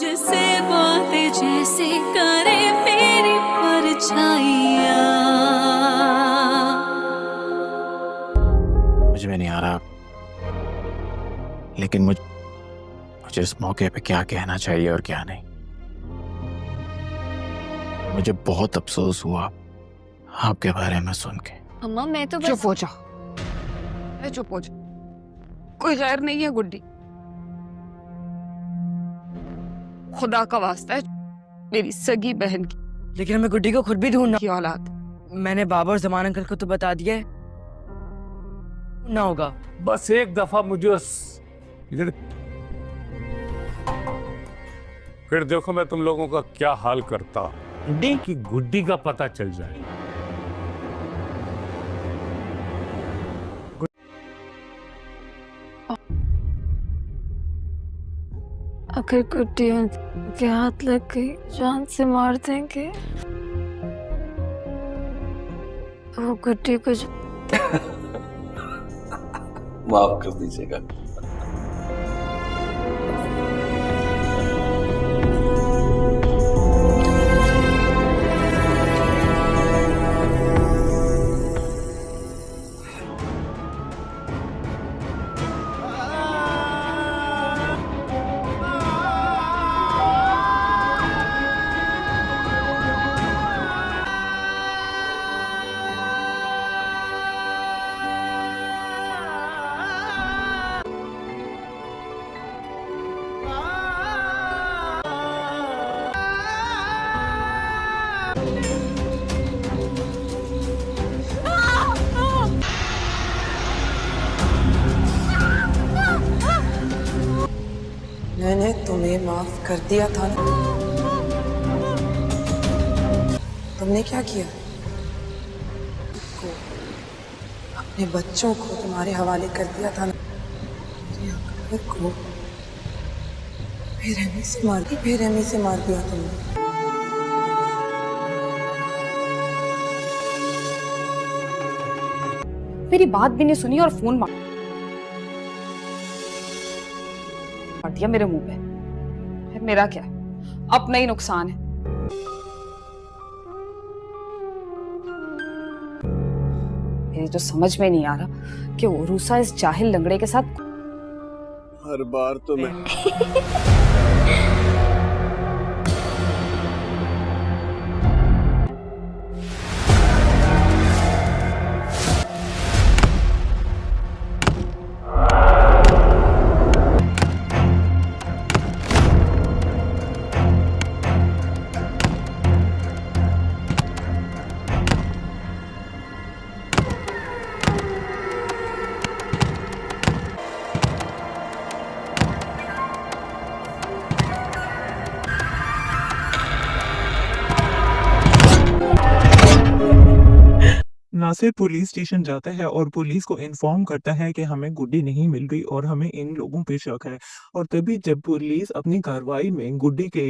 मुझसे बातें जैसे करे मेरी परछाइयाँ। मुझे भी नहीं आ रहा, लेकिन मुझे इस मौके पे क्या कहना चाहिए और क्या नहीं। मुझे बहुत अफसोस हुआ आपके बारे में सुन के। अम्मा मैं तो चुप हो जाओ, चुप हो जाओ। कोई गैर नहीं है गुड्डी, खुदा का वास्ता है मेरी सगी बहन की लेकिन हमें गुड्डी को खुद भी ढूंढना। की औलाद। मैंने बाबा और जमान अंकल को तो बता दिया है, ना होगा। बस एक दफा मुझे इधर फिर देखो मैं तुम लोगों का क्या हाल करता गुड्डी की गुड्डी का पता चल जाए। अगर गुड्डी के हाथ लग गई जान से मार देंगे। वो गुड्डी को माफ कर दीजिएगा। मैंने तुम्हें माफ कर दिया था ना। तुमने क्या किया? अपने बच्चों को तुम्हारे हवाले कर दिया था ना। मेरे अकबर को बेरहमी से मार दिया तुमने। मेरी बात भी नहीं सुनी और फोन मार दिया मेरे मुंह पे। फिर मेरा क्या, अपना ही नुकसान है। मेरी तो समझ में नहीं आ रहा कि उरूसा इस जाहिल लंगड़े के साथ हर बार तो मैं नासिर पुलिस स्टेशन जाता है और पुलिस को इन्फॉर्म करता है कि हमें गुड्डी नहीं मिल रही और हमें इन लोगों पे शक है। और तभी जब पुलिस अपनी कार्रवाई में गुड्डी के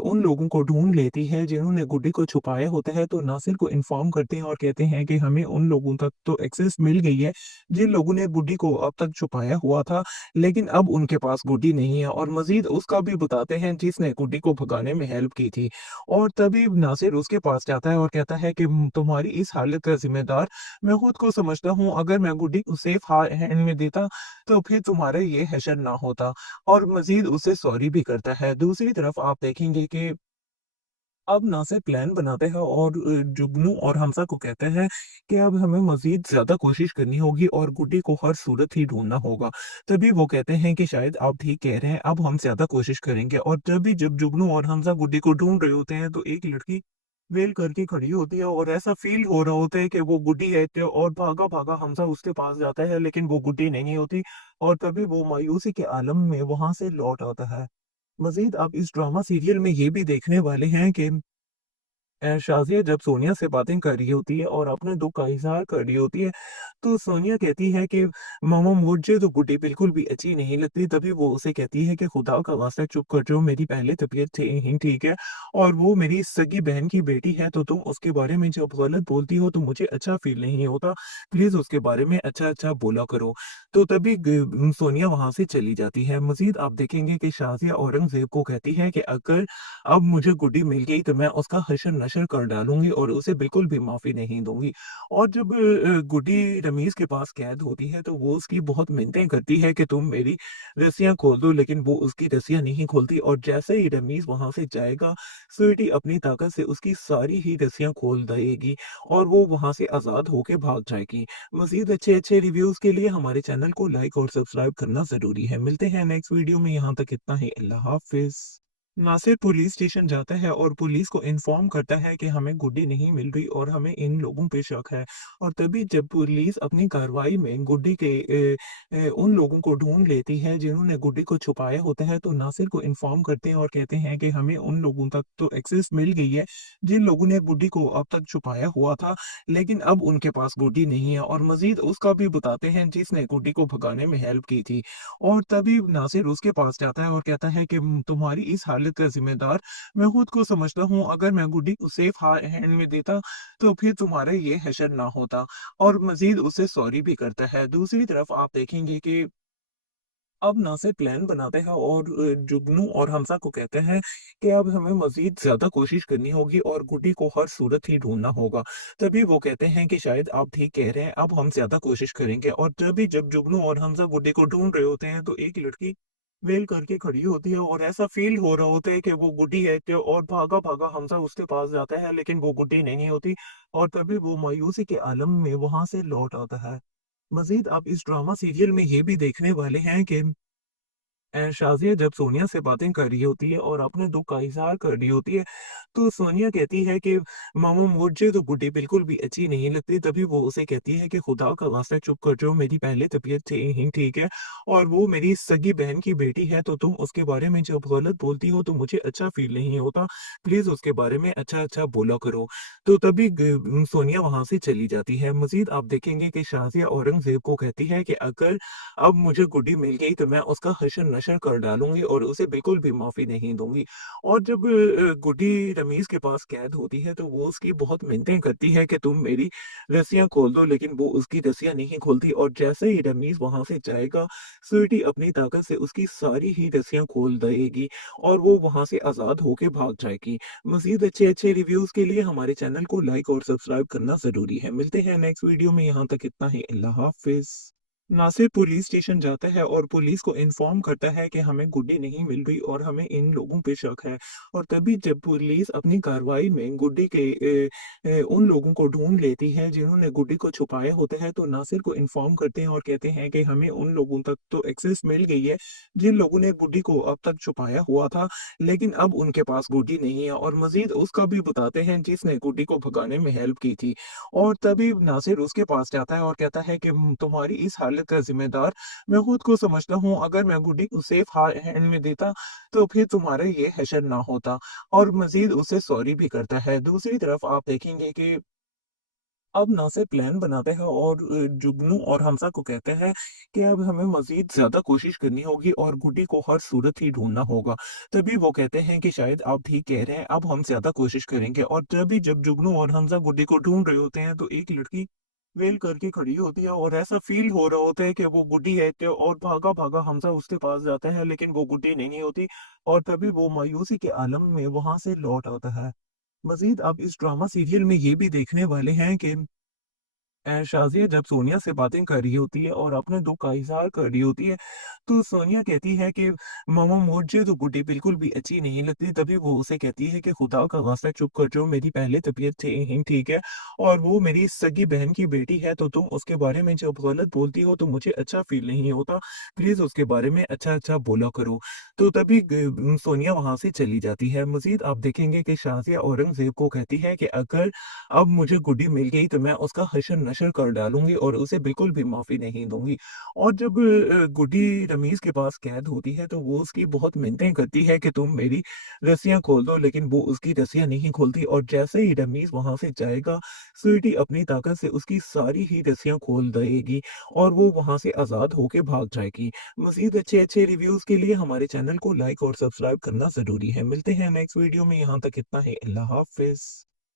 उन लोगों को ढूंढ लेती है जिन्होंने गुड्डी को छुपाया होता है, तो नासिर को इन्फॉर्म करते हैं और कहते हैं कि हमें उन लोगों तक तो एक्सेस मिल गई है जिन लोगों ने गुड्डी को अब तक छुपाया हुआ था, लेकिन अब उनके पास गुड्डी नहीं है। और मजीद उसका भी बताते हैं जिसने गुड्डी को भगाने में हेल्प की थी। और तभी नासिर उसके पास जाता है और कहता है कि तुम्हारी इस हालत का जिम्मेदार मैं खुद को समझता हूँ। अगर मैं गुड्डी को सेफ हैंड में देता तो फिर तुम्हारा ये हशर ना होता। और मजीद उसे सॉरी भी करता है। दूसरी तरफ आप देखेंगे कि अब नासिर प्लान बनाते हैं और जुगनू और हमजा को कहते हैं कि अब हमें मजीद ज्यादा कोशिश करनी होगी और गुड्डी को हर सूरत ही ढूंढना होगा। तभी वो कहते हैं कि शायद आप ठीक कह रहे हैं, अब हम ज्यादा कोशिश करेंगे। और तभी जब जुगनू और हमजा गुड्डी को ढूंढ रहे होते हैं तो एक लड़की वेल करके खड़ी होती है और ऐसा फील हो रहा होता है कि वो गुड्डी है। और भागा भागा हमजा उसके पास जाता है, लेकिन वो गुड्डी नहीं होती। और तभी वो मायूसी के आलम में वहां से लौट आता है। मजीद आप इस ड्रामा सीरियल में ये भी देखने वाले हैं कि शाज़िया जब सोनिया से बातें कर रही होती है और अपने दुख का इज़हार कर रही होती है, तो सोनिया कहती है कि मामा मुझे तो गुड्डी बिल्कुल भी अच्छी नहीं लगती। तभी वो उसे कहती है कि खुदा का वास्ता चुप कर जाओ, मेरी पहले तबीयत नहीं ठीक है और वो मेरी सगी बहन की बेटी है, तो तुम उसके बारे में जब गलत बोलती हो तो मुझे अच्छा फ़ील नहीं होता। प्लीज़ उसके बारे में अच्छा-अच्छा बोला करो। तो तभी सोनिया वहाँ से चली जाती है। मज़ीद आप देखेंगे कि शाज़िया औरंगज़ेब को कहती है कि अगर अब मुझे गुड्डी मिल गई तो मैं उसका हशर-नशर कर डालूँगी और उसे बिल्कुल भी माफ़ी नहीं दूँगी। और जब गुड्डी रमीज़ के पास कैद होती है तो वो उसकी बहुत मिन्नतें करती है कि तुम मेरी रस्सियाँ खोल दो, लेकिन वो उसकी रस्सियाँ नहीं खोलती और जैसे ही रमीज़ वहाँ से जाएगा, स्वीटी अपनी ताकत से उसकी सारी ही रस्सियाँ खोल देगी और वो वहाँ से आज़ाद होके भाग जाएगी। मज़ीद अच्छे-अच्छे रिव्यूज़ के लिए हमारे चैनल को लाइक और सब्सक्राइब करना ज़रूरी है। मिलते हैं नेक्स्ट वीडियो में, यहाँ तक इतना ही। अल्लाह हाफ़िज़। नासिर पुलिस स्टेशन जाता है और पुलिस को इन्फॉर्म करता है कि हमें गुड्डी नहीं मिल रही और हमें इन लोगों पे शक है। और तभी जब पुलिस अपनी कार्रवाई में गुड्डी के उन लोगों को ढूंढ लेती है जिन्होंने गुड्डी को छुपाया होता है, तो नासिर को इन्फॉर्म करते हैं और कहते हैं कि हमें उन लोगों तक तो एक्सेस मिल गई है जिन लोगों ने गुड्डी को अब तक छुपाया हुआ था, लेकिन अब उनके पास गुड्डी नहीं है। और मजीद उसका भी बताते हैं जिसने गुड्डी को भगाने में हेल्प की थी। और तभी नासिर उसके पास जाता है और कहता है कि तुम्हारी इस हालत का ज़िम्मेदार मैं खुद को समझता हूँ। अगर मैं गुड्डी को सेफ हैंड में देता तो फिर तुम्हारा ये हशर ना होता। और मज़ीद उसे सॉरी भी करता है। दूसरी तरफ आप देखेंगे कि अब नासिर प्लान बनाते हैं और जुगनू और हमजा को कहते हैं कि अब हमें मज़ीद ज़्यादा कोशिश करनी होगी और गुड्डी को हर सूरत ही ढूँढना होगा। तभी वो कहते हैं कि शायद आप ठीक कह रहे हैं, अब हम ज़्यादा कोशिश करेंगे। और तभी जब जुगनू और हमजा गुड्डी को ढूँढ रहे होते हैं तो एक लड़की वेल करके खड़ी होती है और ऐसा फ़ील हो रहा होता है कि वो गुड्डी है, कि और भागा-भागा हमजा उसके पास जाता है, लेकिन वो गुड्डी नहीं होती। और तभी वो मायूसी के आलम में वहाँ से लौट आता है। मज़ीद आप इस ड्रामा सीरियल में ये भी देखने वाले हैं कि शाज़िया जब सोनिया से बातें कर रही होती है और अपने दुख का इज़हार कर रही होती है, तो सोनिया कहती है कि मामा मुझे तो गुड्डी बिल्कुल भी अच्छी नहीं लगती। तभी वो उसे कहती है कि खुदा का वास्ता चुप कर जाओ, मेरी पहले तबीयत नहीं ठीक है और वो मेरी सगी बहन की बेटी है, तो तुम उसके बारे में जब गलत बोलती हो तो मुझे अच्छा फ़ील नहीं होता। प्लीज़ उसके बारे में अच्छा-अच्छा बोला करो। तो तभी सोनिया वहाँ से चली जाती है। मज़ीद आप देखेंगे कि शाज़िया औरंगज़ेब को कहती है कि अगर अब मुझे गुड्डी मिल गई तो मैं उसका हशर-नशर कर डालूँगी और उसे बिल्कुल भी माफ़ी नहीं दूँगी। और जब गुड्डी रमीज़ के पास कैद होती है तो वो उसकी बहुत मिन्नतें करती है कि तुम मेरी रस्सियाँ खोल दो, लेकिन वो उसकी रस्सियाँ नहीं खोलती और जैसे ही रमीज़ वहाँ से जाएगा, स्वीटी अपनी ताकत से उसकी सारी ही रस्सियाँ खोल देगी और वो वहाँ से आज़ाद होके भाग जाएगी। मज़ीद अच्छे-अच्छे रिव्यूज़ के लिए हमारे चैनल को लाइक और सब्सक्राइब करना ज़रूरी है। मिलते हैं नेक्स्ट वीडियो में, यहाँ तक इतना ही। अल्लाह हाफ़िज़। नासिर पुलिस स्टेशन जाता है और पुलिस को इन्फॉर्म करता है कि हमें गुड्डी नहीं मिल रही और हमें इन लोगों पे शक है। और तभी जब पुलिस अपनी कार्रवाई में गुड्डी के उन लोगों को ढूंढ लेती है जिन्होंने गुड्डी को छुपाया होता है, तो नासिर को इन्फॉर्म करते हैं और कहते हैं कि हमें उन लोगों तक तो एक्सेस मिल गई है जिन लोगों ने गुड्डी को अब तक छुपाया हुआ था, लेकिन अब उनके पास गुड्डी नहीं है। और मजीद उसका भी बताते हैं जिसने गुड्डी को भगाने में हेल्प की थी। और तभी नासिर उसके पास जाता है और कहता है कि तुम्हारी इस हालत का ज़िम्मेदार मैं खुद को समझता हूँ। अगर मैं गुड्डी को सेफ हैंड में देता तो फिर तुम्हारा ये हशर ना होता। और मज़ीद उसे सॉरी भी करता है। दूसरी तरफ आप देखेंगे कि अब नासिर प्लान बनाते हैं और जुगनू और हमजा को कहते हैं कि अब हमें मज़ीद ज़्यादा कोशिश करनी होगी और गुड्डी को हर सूरत ही ढूँढना होगा। तभी वो कहते हैं कि शायद आप ठीक कह रहे हैं, अब हम ज़्यादा कोशिश करेंगे। और तभी जब जुगनू और हमजा गुड्डी को ढूँढ रहे होते हैं तो एक लड़की वेल करके खड़ी होती है और ऐसा फ़ील हो रहा होता है कि वो गुड्डी है, कि और भागा-भागा हमजा उसके पास जाता है, लेकिन वो गुड्डी नहीं होती। और तभी वो मायूसी के आलम में वहाँ से लौट आता है। मज़ीद आप इस ड्रामा सीरियल में ये भी देखने वाले हैं कि शाज़िया जब सोनिया से बातें कर रही होती है और अपने दुख का इज़हार कर रही होती है, तो सोनिया कहती है कि मामा मुझे तो गुड्डी बिल्कुल भी अच्छी नहीं लगती। तभी वो उसे कहती है कि खुदा का वास्ता चुप कर जाओ, मेरी पहले तबीयत नहीं ठीक है और वो मेरी सगी बहन की बेटी है, तो तुम उसके बारे में जब गलत बोलती हो तो मुझे अच्छा फ़ील नहीं होता। प्लीज़ उसके बारे में अच्छा-अच्छा बोला करो। तो तभी सोनिया वहाँ से चली जाती है। मज़ीद आप देखेंगे कि शाज़िया औरंगज़ेब को कहती है कि अगर अब मुझे गुड्डी मिल गई तो मैं उसका हशर नशर कर डालूंगी और उसे बिल्कुल भी माफ़ी नहीं दूंगी। और जब गुड्डी रमीज़ के पास कैद होती है तो वो उसकी बहुत मिन्नतें करती है कि तुम मेरी रस्सियाँ खोल दो, लेकिन वो उसकी रस्सियाँ नहीं खोलती और जैसे ही रमीज़ वहाँ से जाएगा, स्वीटी अपनी ताकत से उसकी सारी ही रस्सियाँ खोल देगी और वो वहाँ से आज़ाद होके भाग जाएगी। मज़ीद अच्छे-अच्छे रिव्यूज़ के लिए हमारे चैनल को लाइक और सब्सक्राइब करना ज़रूरी है। मिलते हैं नेक्स्ट वीडियो में, यहाँ तक इतना ही। अल्लाह हाफ़िज़।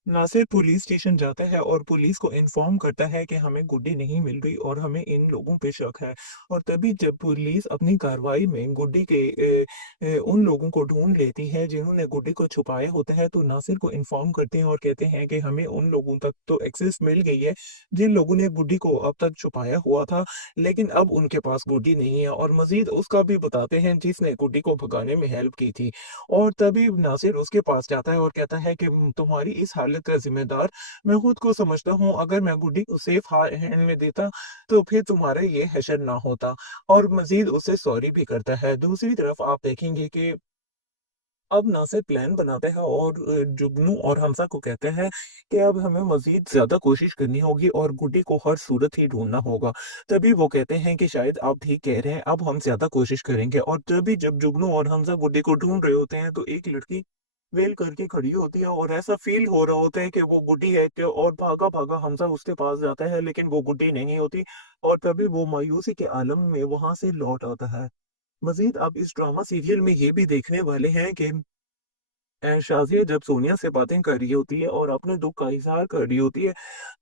नासिर पुलिस स्टेशन जाता है और पुलिस को इन्फॉर्म करता है कि हमें गुड्डी नहीं मिल रही और हमें इन लोगों पे शक है। और तभी जब पुलिस अपनी कार्रवाई में गुड्डी के उन लोगों को ढूंढ लेती है जिन्होंने गुड्डी को छुपाया होता है, तो नासिर को इन्फॉर्म करते हैं और कहते हैं कि हमें उन लोगों तक तो एक्सेस मिल गई है जिन लोगों ने गुड्डी को अब तक छुपाया हुआ था, लेकिन अब उनके पास गुड्डी नहीं है। और मजीद उसका भी बताते हैं जिसने गुड्डी को भगाने में हेल्प की थी। और तभी नासिर उसके पास जाता है और कहता है कि तुम्हारी इस हालत का जिम्मेदार मैं खुद को समझता हूँ। अगर मैं गुड्डी को सेफ हैंड में देता तो फिर तुम्हारा ये हशर ना होता। और मजीद उसे सॉरी भी करता है। दूसरी तरफ आप देखेंगे कि अब नासिर प्लान बनाते हैं और जुगनू और हमजा को कहते हैं कि अब हमें मजीद ज्यादा कोशिश करनी होगी और गुड्डी को हर सूरत ही ढूंढना होगा। तभी वो कहते हैं कि शायद आप ठीक कह रहे हैं, अब हम ज्यादा कोशिश करेंगे। और तभी जब जुगनू और हमजा गुड्डी को ढूंढ रहे होते हैं तो एक लड़की वेल करके खड़ी होती है और ऐसा फील हो रहा होता है कि वो गुड्डी है कि, और भागा भागा हमजा उसके पास जाता है, लेकिन वो गुड्डी नहीं होती। और तभी वो मायूसी के आलम में वहां से लौट आता है। मजीद आप इस ड्रामा सीरियल में ये भी देखने वाले हैं कि शाज़िया जब सोनिया से बातें कर रही होती है और अपने दुख का इज़हार कर रही होती है,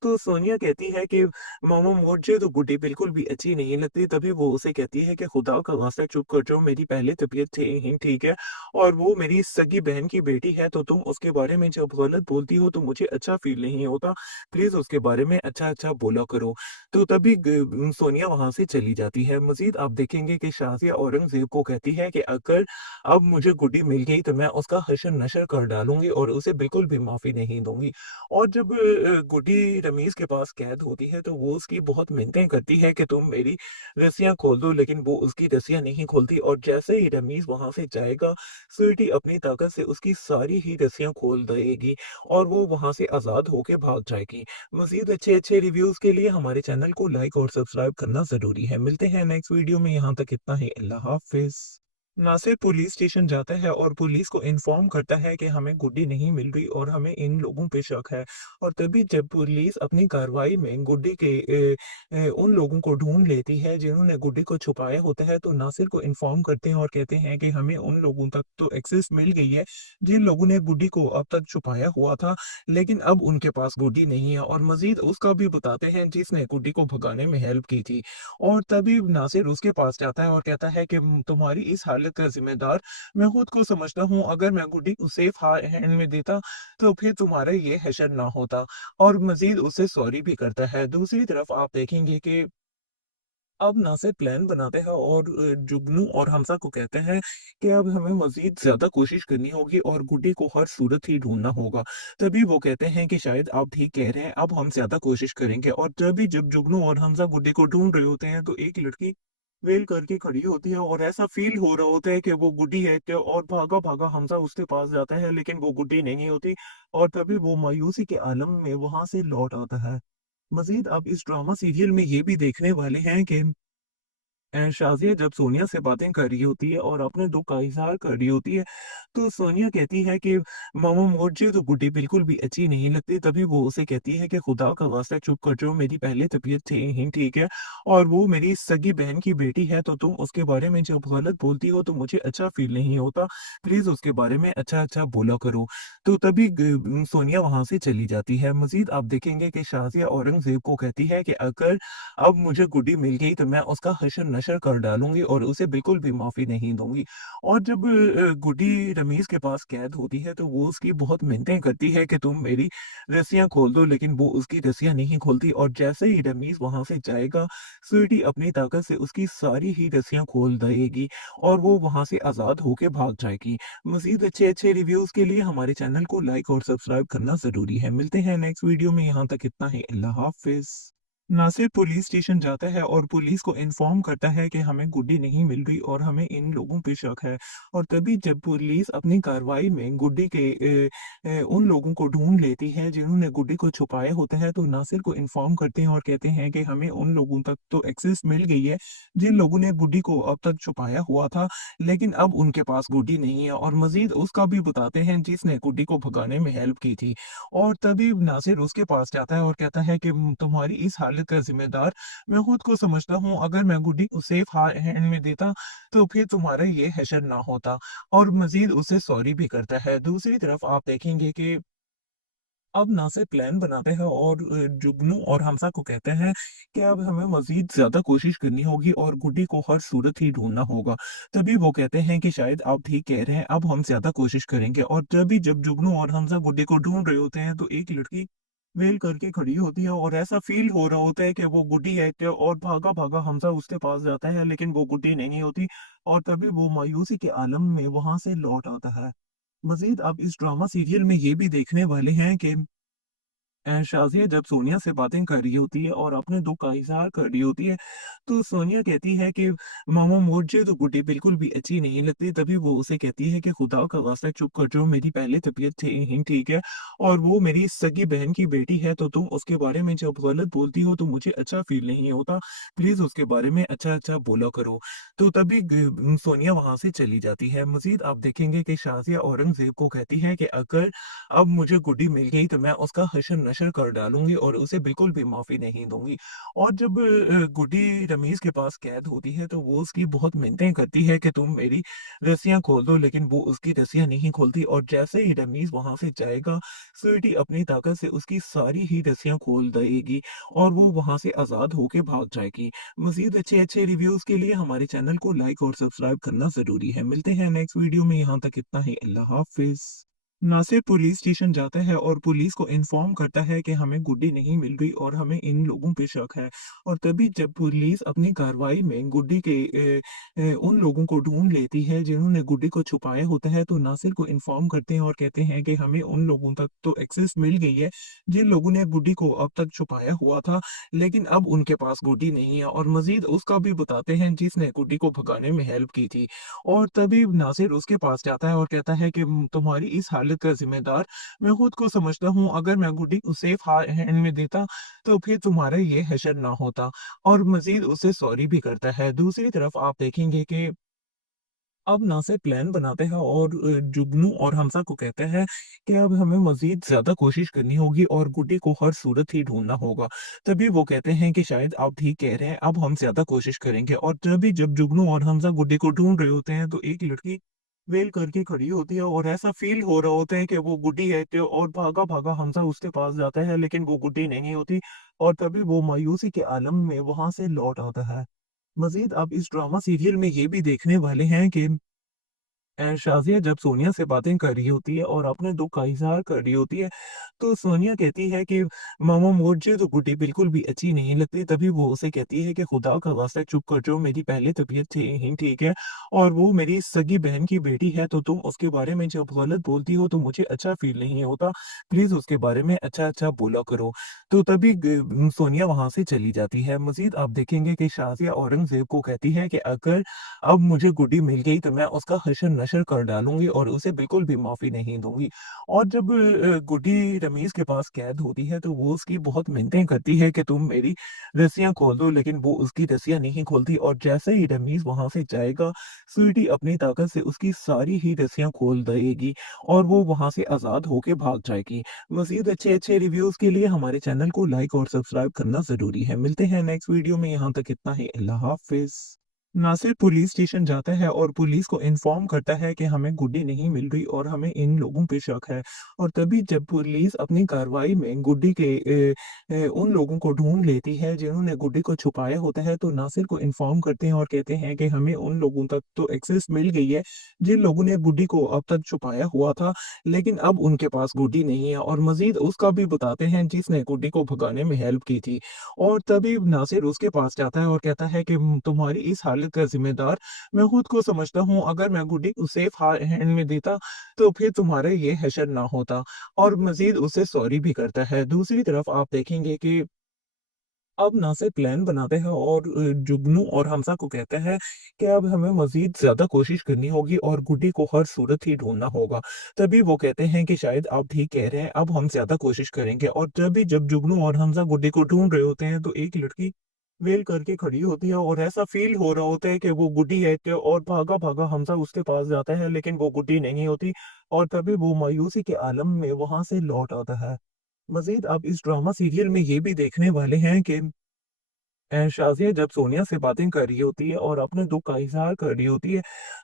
तो सोनिया कहती है कि मामा मुझे तो गुड्डी बिल्कुल भी अच्छी नहीं लगती। तभी वो उसे कहती है कि खुदा का वास्ता चुप कर जाओ, मेरी पहले तबीयत ही ठीक है और वो मेरी सगी बहन की बेटी है, तो तुम उसके बारे में जब गलत बोलती हो तो मुझे अच्छा फील नहीं होता। प्लीज़ उसके बारे में अच्छा-अच्छा बोला करो। तो तभी सोनिया वहाँ से चली जाती है। मज़ीद आप देखेंगे कि शाज़िया औरंगज़ेब को कहती है कि अगर अब मुझे गुड्डी मिल गई तो मैं उसका हशर नशर कर डालूंगी और उसे बिल्कुल भी माफी नहीं दूंगी। और जब गुड्डी रमीज के पास कैद होती है तो वो उसकी बहुत मिन्नतें करती है कि तुम मेरी रस्सियां खोल दो, लेकिन वो उसकी रस्सियां नहीं खोलती। और जैसे ही रमीज वहां से जाएगा, स्वीटी अपनी ताकत से उसकी सारी ही रस्सियां खोल देगी और वो वहां से आजाद होके भाग जाएगी। मजीद अच्छे अच्छे रिव्यूज के लिए हमारे चैनल को लाइक और सब्सक्राइब करना जरूरी है। मिलते हैं नेक्स्ट वीडियो में, यहाँ तक इतना ही। अल्लाह हाफिज। नासिर पुलिस स्टेशन जाता है और पुलिस को इन्फॉर्म करता है कि हमें गुड्डी नहीं मिल रही और हमें इन लोगों पे शक है। और तभी जब पुलिस अपनी कार्रवाई में गुड्डी के उन लोगों को ढूंढ लेती है जिन्होंने गुड्डी को छुपाया होता है, तो नासिर को इन्फॉर्म करते हैं और कहते हैं कि हमें उन लोगों तक तो एक्सेस मिल गई है जिन लोगों ने गुड्डी को अब तक छुपाया हुआ था, लेकिन अब उनके पास गुड्डी नहीं है। और मजीद उसका भी बताते हैं जिसने गुड्डी को भगाने में हेल्प की थी। और तभी नासिर उसके पास जाता है और कहता है कि तुम्हारी इस हालत का जिम्मेदार मैं खुद को समझता हूँ। अगर मैं गुड्डी को सेफ हैंड में देता तो फिर तुम्हारा ये हशर ना होता। और मजीद उसे सॉरी भी करता है। दूसरी तरफ आप देखेंगे कि अब नासिर प्लान बनाते हैं और जुगनू और हमजा को कहते हैं कि अब हमें मजीद ज्यादा कोशिश करनी होगी और गुड्डी को हर सूरत ही ढूंढना होगा। तभी वो कहते हैं कि शायद आप ठीक कह रहे हैं, अब हम ज्यादा कोशिश करेंगे। और तभी जब जुगनू और हमजा गुड्डी को ढूंढ रहे होते हैं तो एक लड़की वेल करके खड़ी होती है और ऐसा फील हो रहा होता है कि वो गुड्डी है कि, और भागा भागा हमजा उसके पास जाता है, लेकिन वो गुड्डी नहीं होती। और तभी वो मायूसी के आलम में वहां से लौट आता है। मजीद आप इस ड्रामा सीरियल में ये भी देखने वाले हैं कि शाज़िया जब सोनिया से बातें कर रही होती है और अपने दुख का इज़हार कर रही होती है, तो सोनिया कहती है कि मामा मुझे तो गुड्डी बिल्कुल भी अच्छी नहीं लगती। तभी वो उसे कहती है कि खुदा का वास्ता चुप कर जाओ, मेरी पहले तबीयत ही ठीक है और वो मेरी सगी बहन की बेटी है, तो तुम उसके बारे में जब गलत बोलती हो तो मुझे अच्छा फील नहीं होता। प्लीज़ उसके बारे में अच्छा-अच्छा बोला करो। तो तभी सोनिया वहाँ से चली जाती है। मज़ीद आप देखेंगे कि शाज़िया औरंगज़ेब को कहती है कि अगर अब मुझे गुड्डी मिल गई तो मैं उसका हशर नशर कर डालूंगी और उसे बिल्कुल भी माफी नहीं दूंगी। और जब गुड्डी रमीज के पास कैद होती है तो वो उसकी बहुत मिन्नतें करती है कि तुम मेरी रस्सियां खोल दो, लेकिन वो उसकी रस्सियां नहीं खोलती। और जैसे ही रमीज वहां से जाएगा, स्वीटी अपनी ताकत से उसकी सारी ही रस्सियां खोल देगी और वो वहां से आजाद होके भाग जाएगी। मजीद अच्छे अच्छे रिव्यूज के लिए हमारे चैनल को लाइक और सब्सक्राइब करना जरूरी है। मिलते हैं नेक्स्ट वीडियो में, यहाँ तक इतना ही। अल्लाह हाफिज। नासिर पुलिस स्टेशन जाता है और पुलिस को इन्फॉर्म करता है कि हमें गुड्डी नहीं मिल रही और हमें इन लोगों पे शक है। और तभी जब पुलिस अपनी कार्रवाई में गुड्डी के उन लोगों को ढूंढ लेती है जिन्होंने गुड्डी को छुपाया होता है, तो नासिर को इन्फॉर्म करते हैं और कहते हैं कि हमें उन लोगों तक तो एक्सेस मिल गई है जिन लोगों ने गुड्डी को अब तक छुपाया हुआ था, लेकिन अब उनके पास गुड्डी नहीं है। और मजीद उसका भी बताते हैं जिसने गुड्डी को भगाने में हेल्प की थी। और तभी नासिर उसके पास जाता है और कहता है कि तुम्हारी इस हालत का जिम्मेदार मैं खुद को समझता हूँ। अगर मैं गुड्डी को सेफ हैंड में देता तो फिर तुम्हारा ये हशर ना होता। और मजीद उसे सॉरी भी करता है। दूसरी तरफ आप देखेंगे कि अब नासिर प्लान बनाते हैं और जुगनू और हमजा को कहते हैं कि अब हमें मजीद ज्यादा कोशिश करनी होगी और गुड्डी को हर सूरत ही ढूंढना होगा। तभी वो कहते हैं कि शायद आप ठीक कह रहे हैं, अब हम ज्यादा कोशिश करेंगे। और तभी जब जुगनू और हमजा गुड्डी को ढूंढ रहे होते हैं तो एक लड़की वेल करके खड़ी होती है और ऐसा फील हो रहा होता है कि वो गुड्डी है और भागा भागा हमजा उसके पास जाता है, लेकिन वो गुड्डी नहीं होती। और तभी वो मायूसी के आलम में वहां से लौट आता है। मजीद अब इस ड्रामा सीरियल में ये भी देखने वाले हैं कि शाज़िया जब सोनिया से बातें कर रही होती है और अपने दुख का इज़हार कर रही होती है, तो सोनिया कहती है कि मामा मुझे तो गुड्डी बिल्कुल भी अच्छी नहीं लगती। तभी वो उसे कहती है कि खुदा का वास्ता चुप कर जाओ, मेरी पहले तबीयत ही ठीक है और वो मेरी सगी बहन की बेटी है, तो तुम उसके बारे में जब गलत बोलती हो तो मुझे अच्छा फील नहीं होता। प्लीज़ उसके बारे में अच्छा-अच्छा बोला करो। तो तभी सोनिया वहाँ से चली जाती है। मज़ीद आप देखेंगे कि शाज़िया औरंगज़ेब को कहती है कि अगर अब मुझे गुड्डी मिल गई तो मैं उसका हशर नशर कर डालूंगी और उसे बिल्कुल भी माफी नहीं दूंगी। और जब गुड्डी रमीज के पास कैद होती है तो वो उसकी बहुत मिन्नतें करती है कि तुम मेरी रस्सियां खोल दो, लेकिन वो उसकी रस्सियां नहीं खोलती। और जैसे ही रमीज वहां से जाएगा, स्वीटी अपनी ताकत से उसकी सारी ही रस्सियां खोल देगी और वो वहां से आजाद होके भाग जाएगी। मजीद अच्छे अच्छे रिव्यूज के लिए हमारे चैनल को लाइक और सब्सक्राइब करना जरूरी है। मिलते हैं नेक्स्ट वीडियो में, यहाँ तक इतना ही। अल्लाह हाफिज। नासिर पुलिस स्टेशन जाता है और पुलिस को इन्फॉर्म करता है कि हमें गुड्डी नहीं मिल रही और हमें इन लोगों पे शक है। और तभी जब पुलिस अपनी कार्रवाई में गुड्डी के उन लोगों को ढूंढ लेती है जिन्होंने गुड्डी को छुपाया होता है, तो नासिर को इन्फॉर्म करते हैं और कहते हैं कि हमें उन लोगों तक तो एक्सेस मिल गई है जिन लोगों ने गुड्डी को अब तक छुपाया हुआ था, लेकिन अब उनके पास गुड्डी नहीं है। और मजीद उसका भी बताते हैं जिसने गुड्डी को भगाने में हेल्प की थी। और तभी नासिर उसके पास जाता है और कहता है कि तुम्हारी इस हालत का जिम्मेदार मैं खुद को समझता हूँ। अगर मैं गुड्डी को सेफ हैंड में देता तो फिर तुम्हारा ये हशर ना होता। और मजीद उसे सॉरी भी करता है। दूसरी तरफ आप देखेंगे कि अब नासिर प्लान बनाते हैं और जुगनू और हमजा को कहते हैं कि अब हमें मजीद ज्यादा कोशिश करनी होगी और गुड्डी को हर सूरत ही ढूंढना होगा। तभी वो कहते हैं कि शायद आप ठीक कह रहे हैं, अब हम ज्यादा कोशिश करेंगे। और तभी जब जुगनू और हमजा गुड्डी को ढूंढ रहे होते हैं तो एक लड़की वेल करके खड़ी होती है और ऐसा फील हो रहा होता है कि वो गुड्डी है और भागा भागा हमजा उसके पास जाता है, लेकिन वो गुड्डी नहीं होती। और तभी वो मायूसी के आलम में वहां से लौट आता है। मजीद अब इस ड्रामा सीरियल में ये भी देखने वाले हैं कि शाज़िया जब सोनिया से बातें कर रही होती है और अपने दुख का इज़हार कर रही होती है, तो सोनिया कहती है कि मामा मुझे तो गुड्डी बिल्कुल भी अच्छी नहीं लगती। तभी वो उसे कहती है कि खुदा का वास्ता चुप कर जाओ, मेरी पहले तबीयत ही ठीक है और वो मेरी सगी बहन की बेटी है, तो तुम उसके बारे में जब गलत बोलती हो तो मुझे अच्छा फील नहीं होता। प्लीज़ उसके बारे में अच्छा-अच्छा बोला करो। तो तभी सोनिया वहाँ से चली जाती है। मज़ीद आप देखेंगे कि शाज़िया औरंगज़ेब को कहती है कि अगर अब मुझे गुड्डी मिल गई तो मैं उसका हशर नशर कर डालूंगी और उसे बिल्कुल भी माफी नहीं दूंगी। और जब गुड्डी रमीज के पास कैद होती है तो वो उसकी बहुत मिन्नतें करती है कि तुम मेरी रस्सियां खोल दो, लेकिन वो उसकी रस्सियां नहीं खोलती। और जैसे ही रमीज वहां से जाएगा, स्वीटी अपनी ताकत से उसकी सारी ही रस्सियां खोल देगी और वो वहां से आजाद होके भाग जाएगी। मजीद अच्छे अच्छे रिव्यूज के लिए हमारे चैनल को लाइक और सब्सक्राइब करना जरूरी है। मिलते हैं नेक्स्ट वीडियो में, यहाँ तक इतना ही। अल्लाह हाफिज। नासिर पुलिस स्टेशन जाता है और पुलिस को इन्फॉर्म करता है कि हमें गुड्डी नहीं मिल रही और हमें इन लोगों पे शक है। और तभी जब पुलिस अपनी कार्रवाई में गुड्डी के उन लोगों को ढूंढ लेती है जिन्होंने गुड्डी को छुपाया होता है, तो नासिर को इन्फॉर्म करते हैं और कहते हैं कि हमें उन लोगों तक तो एक्सेस मिल गई है जिन लोगों ने गुड्डी को अब तक छुपाया हुआ था, लेकिन अब उनके पास गुड्डी नहीं है। और मजीद उसका भी बताते हैं जिसने गुड्डी को भगाने में हेल्प की थी। और तभी नासिर उसके पास जाता है और कहता है कि तुम्हारी इस हालत का जिम्मेदार मैं खुद को समझता हूँ। अगर मैं गुड्डी को सेफ हैंड में देता तो फिर तुम्हारा ये हशर ना होता। और मजीद उसे सॉरी भी करता है। दूसरी तरफ आप देखेंगे कि अब नासिर प्लान बनाते हैं और जुगनू और हमजा को कहते हैं कि अब हमें मजीद ज्यादा कोशिश करनी होगी और गुड्डी को हर सूरत ही ढूंढना होगा। तभी वो कहते हैं कि शायद आप ठीक कह रहे हैं, अब हम ज्यादा कोशिश करेंगे। और जब जुगनू और हमजा गुड्डी को ढूंढ रहे होते हैं तो एक लड़की वेल करके खड़ी होती है और ऐसा फील हो रहा होता है कि वो गुड्डी है कि और भागा भागा हमजा उसके पास जाता है, लेकिन वो गुड्डी नहीं होती। और तभी वो मायूसी के आलम में वहां से लौट आता है। मजीद आप इस ड्रामा सीरियल में ये भी देखने वाले हैं कि शाज़िया जब सोनिया से बातें कर रही होती है और अपने दुख का इज़हार कर रही होती है,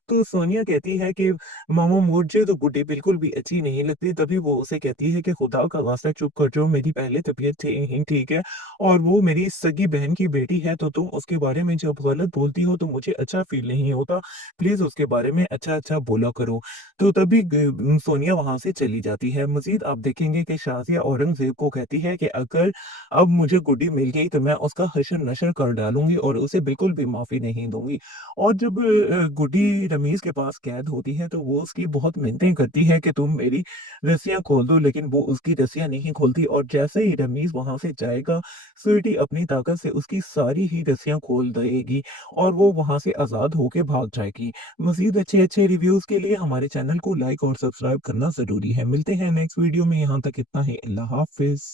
तो सोनिया कहती है कि मामू मुझे तो गुड्डी बिल्कुल भी अच्छी नहीं लगती। तभी वो उसे कहती है कि खुदा का वास्ता चुप कर जाओ, मेरी पहले तबीयत ही ठीक है और वो मेरी सगी बहन की बेटी है, तो तुम उसके बारे में जब गलत बोलती हो तो मुझे अच्छा फील नहीं होता। प्लीज़ उसके बारे में अच्छा-अच्छा बोला करो। तो तभी सोनिया वहाँ से चली जाती है। मज़ीद आप देखेंगे कि शाज़िया औरंगज़ेब को कहती है कि अगर अब मुझे गुड्डी मिल गई तो मैं उसका हशर-नशर कर डालूँगी और उसे बिल्कुल भी माफ़ी नहीं दूँगी। और जब गुड्डी रमीज़ के पास कैद होती है तो वो उसकी बहुत मिन्नतें करती है कि तुम मेरी रस्सियाँ खोल दो, लेकिन वो उसकी रस्सियाँ नहीं खोलती और जैसे ही रमीज़ वहाँ से जाएगा, स्वीटी अपनी ताकत से उसकी सारी ही रस्सियाँ खोल देगी और वो वहाँ से आज़ाद होके भाग जाएगी। मज़ीद अच्छे-अच्छे रिव्यूज़ के लिए हमारे चैनल को लाइक और सब्सक्राइब करना ज़रूरी है। मिलते हैं नेक्स्ट वीडियो में, यहाँ तक इतना ही। अल्लाह हाफ़िज़।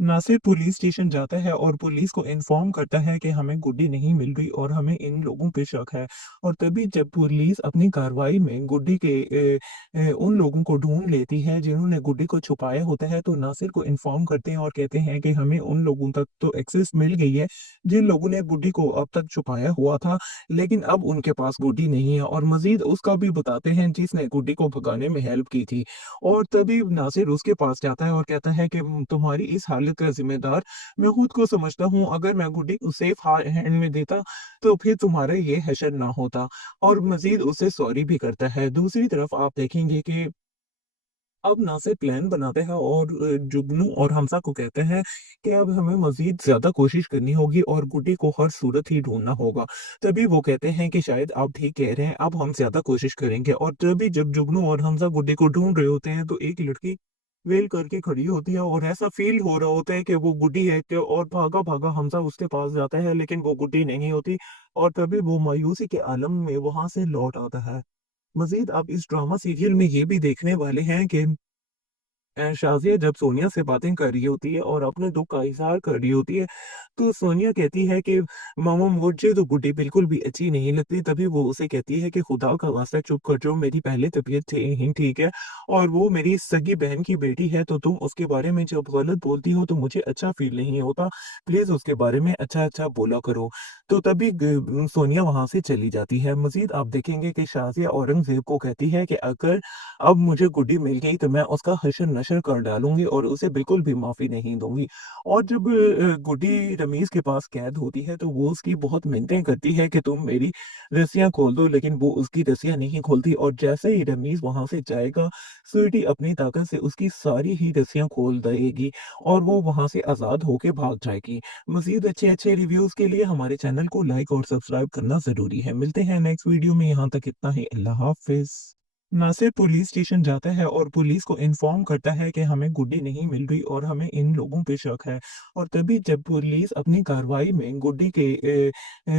नासिर पुलिस स्टेशन जाता है और पुलिस को इन्फॉर्म करता है कि हमें गुड्डी नहीं मिल रही और हमें इन लोगों पे शक है। और तभी जब पुलिस अपनी कार्रवाई में गुड्डी के उन लोगों को ढूंढ लेती है जिन्होंने गुड्डी को छुपाया होता है, तो नासिर को इन्फॉर्म करते हैं और कहते हैं कि हमें उन लोगों तक तो एक्सेस मिल गई है जिन लोगों ने गुड्डी को अब तक छुपाया हुआ था, लेकिन अब उनके पास गुड्डी नहीं है। और मजीद उसका भी बताते हैं जिसने गुड्डी को भगाने में हेल्प की थी। और तभी नासिर उसके पास जाता है और कहता है कि तुम्हारी इस हालत का जिम्मेदार मैं खुद को समझता हूँ। अगर मैं गुड्डी को सेफ हैंड में देता तो फिर तुम्हारा ये हशर ना होता। और मजीद उसे सॉरी भी करता है। दूसरी तरफ आप देखेंगे कि अब नासिर प्लान बनाते हैं और जुगनू और हमजा को कहते हैं कि अब हमें मजीद ज्यादा कोशिश करनी होगी और गुड्डी को हर सूरत ही ढूंढना होगा। तभी वो कहते हैं कि शायद आप ठीक कह रहे हैं, अब हम ज्यादा कोशिश करेंगे। और तभी जब जुगनू और हमजा गुड्डी को ढूंढ रहे होते हैं तो एक लड़की वेल करके खड़ी होती है और ऐसा फील हो रहा होता है कि वो गुड्डी है कि और भागा भागा हमजा उसके पास जाता है, लेकिन वो गुड्डी नहीं होती। और तभी वो मायूसी के आलम में वहां से लौट आता है। मजीद आप इस ड्रामा सीरियल में ये भी देखने वाले हैं कि शाज़िया जब सोनिया से बातें कर रही होती है और अपने दुख का इज़हार कर रही होती है, तो सोनिया कहती है कि मामा मुझे तो गुड्डी बिल्कुल भी अच्छी नहीं लगती। तभी वो उसे कहती है कि खुदा का वास्ता चुप कर जाओ, मेरी पहले तबीयत ही ठीक है और वो मेरी सगी बहन की बेटी है, तो तुम उसके बारे में जब गलत बोलती हो तो मुझे अच्छा फील नहीं होता। प्लीज़ उसके बारे में अच्छा-अच्छा बोला करो। तो तभी सोनिया वहाँ से चली जाती है। मज़ीद आप देखेंगे कि शाज़िया औरंगज़ेब को कहती है कि अगर अब मुझे गुड्डी मिल गई तो मैं उसका हशर-नशर कर डालूँगी और उसे बिल्कुल भी माफ़ी नहीं दूँगी। और जब गुड्डी रमीज़ के पास कैद होती है तो वो उसकी बहुत मिन्नतें करती है कि तुम मेरी रस्सियाँ खोल दो, लेकिन वो उसकी रस्सियाँ नहीं खोलती और जैसे ही रमीज़ वहाँ से जाएगा, स्वीटी अपनी ताकत से उसकी सारी ही रस्सियाँ खोल देगी और वो वहाँ से आज़ाद होके भाग जाएगी। मज़ीद अच्छे-अच्छे रिव्यूज़ के लिए हमारे चैनल को लाइक और सब्सक्राइब करना ज़रूरी है। मिलते हैं नेक्स्ट वीडियो में, यहाँ तक इतना ही। अल्लाह हाफ़िज़। नासिर पुलिस स्टेशन जाता है और पुलिस को इन्फॉर्म करता है कि हमें गुड्डी नहीं मिल रही और हमें इन लोगों पे शक है। और तभी जब पुलिस अपनी कार्रवाई में गुड्डी के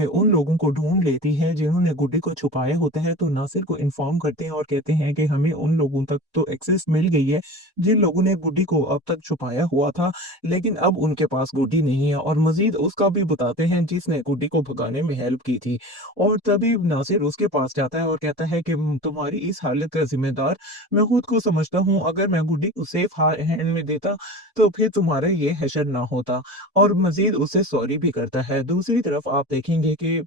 उन लोगों को ढूंढ लेती है जिन्होंने गुड्डी को छुपाया होता है, तो नासिर को इन्फॉर्म करते हैं और कहते हैं कि हमें उन लोगों तक तो एक्सेस मिल गई है जिन लोगों ने गुड्डी को अब तक छुपाया हुआ था, लेकिन अब उनके पास गुड्डी नहीं है। और मजीद उसका भी बताते हैं जिसने गुड्डी को भगाने में हेल्प की थी। और तभी नासिर उसके पास जाता है और कहता है कि तुम्हारी इस हालत का जिम्मेदार मैं खुद को समझता हूँ। अगर मैं गुड्डी को सेफ हैंड में देता तो फिर तुम्हारा ये हशर ना होता। और मजीद उसे सॉरी भी करता है। दूसरी तरफ आप देखेंगे कि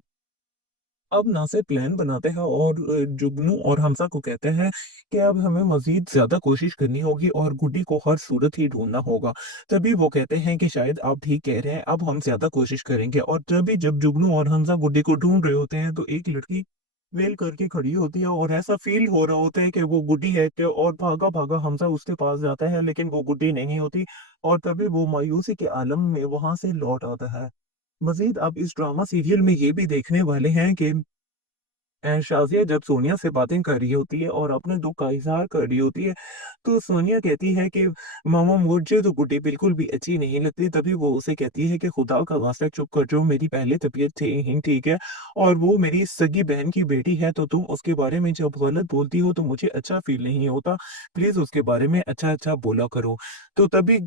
अब नासिर प्लान बनाते हैं और जुगनू और हमजा को कहते हैं कि अब हमें मजीद ज्यादा कोशिश करनी होगी और गुड्डी को हर सूरत ही ढूंढना होगा। तभी वो कहते हैं कि शायद आप ठीक कह रहे हैं, अब हम ज्यादा कोशिश करेंगे। और तभी जब जुगनू और हमजा गुड्डी को ढूंढ रहे होते हैं तो एक लड़की वेल करके खड़ी होती है और ऐसा फील हो रहा होता है कि वो गुड्डी है कि और भागा भागा हमजा उसके पास जाता है, लेकिन वो गुड्डी नहीं होती। और तभी वो मायूसी के आलम में वहां से लौट आता है। मजीद आप इस ड्रामा सीरियल में ये भी देखने वाले हैं कि शाज़िया जब सोनिया से बातें कर रही होती है और अपने दुख का इज़हार कर रही होती है, तो सोनिया कहती है कि मामा मुझे तो गुड्डी बिल्कुल भी अच्छी नहीं लगती। तभी वो उसे कहती है कि खुदा का वास्ता चुप कर जाओ, मेरी पहले तबीयत ही ठीक है और वो मेरी सगी बहन की बेटी है, तो तुम उसके बारे में जब गलत बोलती हो तो मुझे अच्छा फ़ील नहीं होता। प्लीज़ उसके बारे में अच्छा-अच्छा बोला करो। तो तभी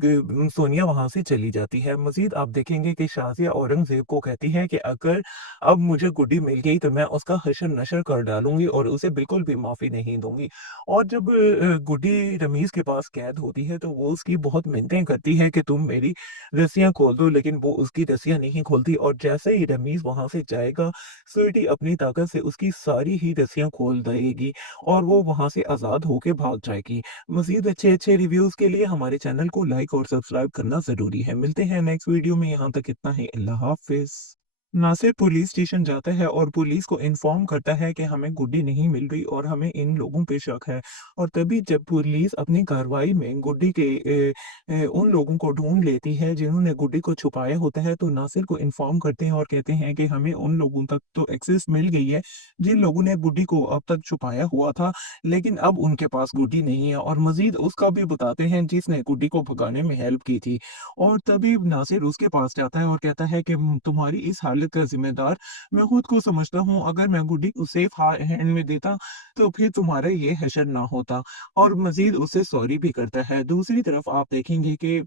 सोनिया वहाँ से चली जाती है। मज़ीद आप देखेंगे कि शाज़िया औरंगज़ेब को कहती है कि अगर अब मुझे गुड्डी मिल गई तो मैं उसका हशर-नशर कर डालूँगी और उसे बिल्कुल भी माफ़ी नहीं दूँगी। और जब गुड्डी रमीज़ के पास कैद होती है तो वो उसकी बहुत मिन्नतें करती है कि तुम मेरी रस्सियाँ खोल दो, लेकिन वो उसकी रस्सियाँ नहीं खोलती और जैसे ही रमीज़ वहाँ से जाएगा, स्वीटी अपनी ताकत से उसकी सारी ही रस्सियाँ खोल देगी और वो वहाँ से आज़ाद होके भाग जाएगी। मज़ीद अच्छे-अच्छे रिव्यूज़ के लिए हमारे चैनल को लाइक और सब्सक्राइब करना ज़रूरी है। मिलते हैं नेक्स्ट वीडियो में, यहाँ तक इतना ही। अल्लाह हाफ़िज़। नासिर पुलिस स्टेशन जाता है और पुलिस को इन्फॉर्म करता है कि हमें गुड्डी नहीं मिल रही और हमें इन लोगों पे शक है। और तभी जब पुलिस अपनी कार्रवाई में गुड्डी के उन लोगों को ढूंढ लेती है जिन्होंने गुड्डी को छुपाया होता है, तो नासिर को इन्फॉर्म करते हैं और कहते हैं कि हमें उन लोगों तक तो एक्सेस मिल गई है जिन लोगों ने गुड्डी को अब तक छुपाया हुआ था, लेकिन अब उनके पास गुड्डी नहीं है। और मजीद उसका भी बताते हैं जिसने गुड्डी को भगाने में हेल्प की थी। और तभी नासिर उसके पास जाता है और कहता है कि तुम्हारी इस हालत का ज़िम्मेदार मैं खुद को समझता हूँ। अगर मैं गुड्डी को सेफ हैंड में देता तो फिर तुम्हारा ये हशर ना होता। और मज़ीद उससे सॉरी भी करता है। दूसरी तरफ आप देखेंगे कि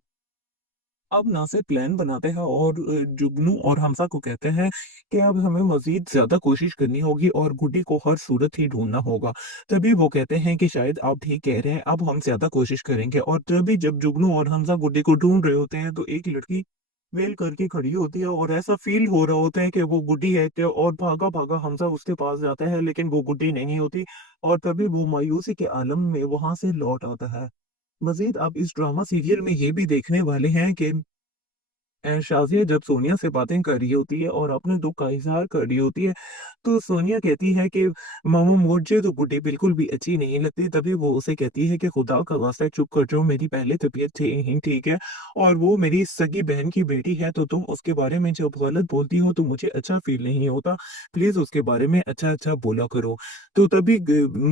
अब नासिर प्लान बनाते हैं और जुगनू और हमजा को कहते हैं कि अब हमें मज़ीद ज़्यादा कोशिश करनी होगी और गुड्डी को हर सूरत ही ढूँढना होगा। तभी वो कहते हैं कि शायद आप ठीक कह रहे हैं, अब हम ज़्यादा कोशिश करेंगे। और तभी जब जुगनू और हमजा गुड्डी को ढूँढ रहे होते हैं, तो एक लड़की वेल करके खड़ी होती है और ऐसा फ़ील हो रहा होता है कि वो गुड्डी है, तो और भागा-भागा हमजा उसके पास जाता है, लेकिन वो गुड्डी नहीं होती। और तभी वो मायूसी के आलम में वहाँ से लौट आता है। मज़ीद आप इस ड्रामा सीरियल में ये भी देखने वाले हैं कि शाज़िया जब सोनिया से बातें कर रही होती है और अपने दुख का इज़हार कर रही होती है, तो सोनिया कहती है कि मामू मुझे तो गुड्डी बिल्कुल भी अच्छी नहीं लगती। तभी वो उसे कहती है कि खुदा का वास्ता चुप कर जाओ, मेरी पहले तबीयत ही ठीक है और वो मेरी सगी बहन की बेटी है, तो तुम उसके बारे में जब गलत बोलती हो तो मुझे अच्छा फ़ील नहीं होता। प्लीज़ उसके बारे में अच्छा-अच्छा बोला करो। तो तभी